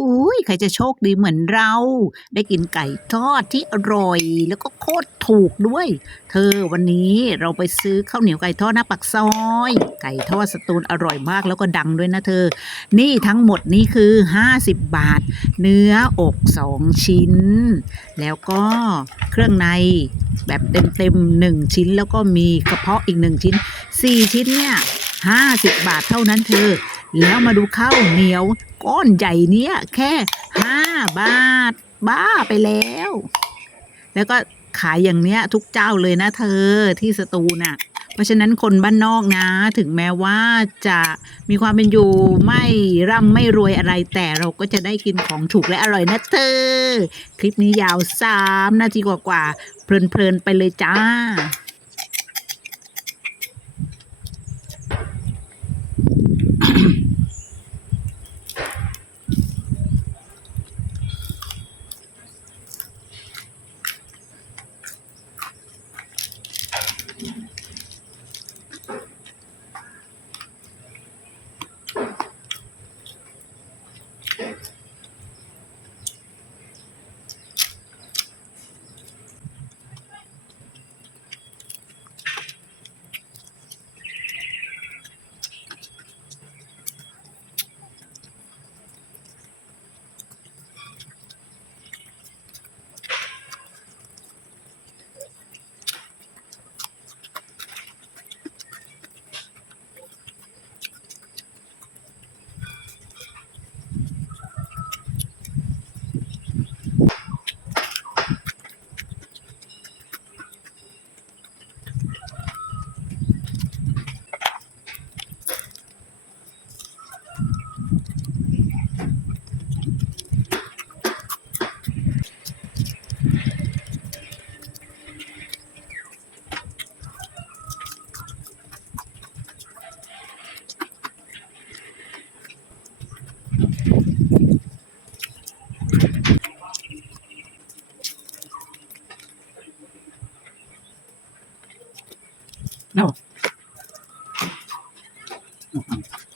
อุ้ยใครจะโชคดีเหมือนเรา ได้กินไก่ทอดที่อร่อย แล้วก็โคตรถูกด้วย เธอวันนี้เราไปซื้อข้าวเหนียวไก่ทอดหน้าปักซอย ไก่ทอดสตูลอร่อยมากแล้วก็ดังด้วยนะเธอ นี่ทั้งหมดนี่คือ 50 บาท เนื้ออกสองชิ้น แล้วก็เครื่องในแบบเต็มๆหนึ่งชิ้นแล้วก็มีกระเพาะอีกหนึ่งชิ้นสี่ชิ้นเนี่ยห้าสิบบาทเท่านั้นเธอ แล้วมาดูข้าวเหนียว ก้อนใหญ่เนี้ยแค่ห้าบาท บ้าไปแล้ว แล้วก็ขายอย่างเนี้ย ทุกเจ้าเลยนะเธอที่สตูน่ะ เพราะฉะนั้นคนบ้านนอกนะ ถึงแม้ว่าจะมีความเป็นอยู่ไม่ร่ำไม่รวยอะไรแต่เราก็จะได้กินของถูกและอร่อยนะเธอ คลิปนี้ยาวสามนาทีกว่าๆเพลินๆไปเลยจ้า No. Mm-hmm.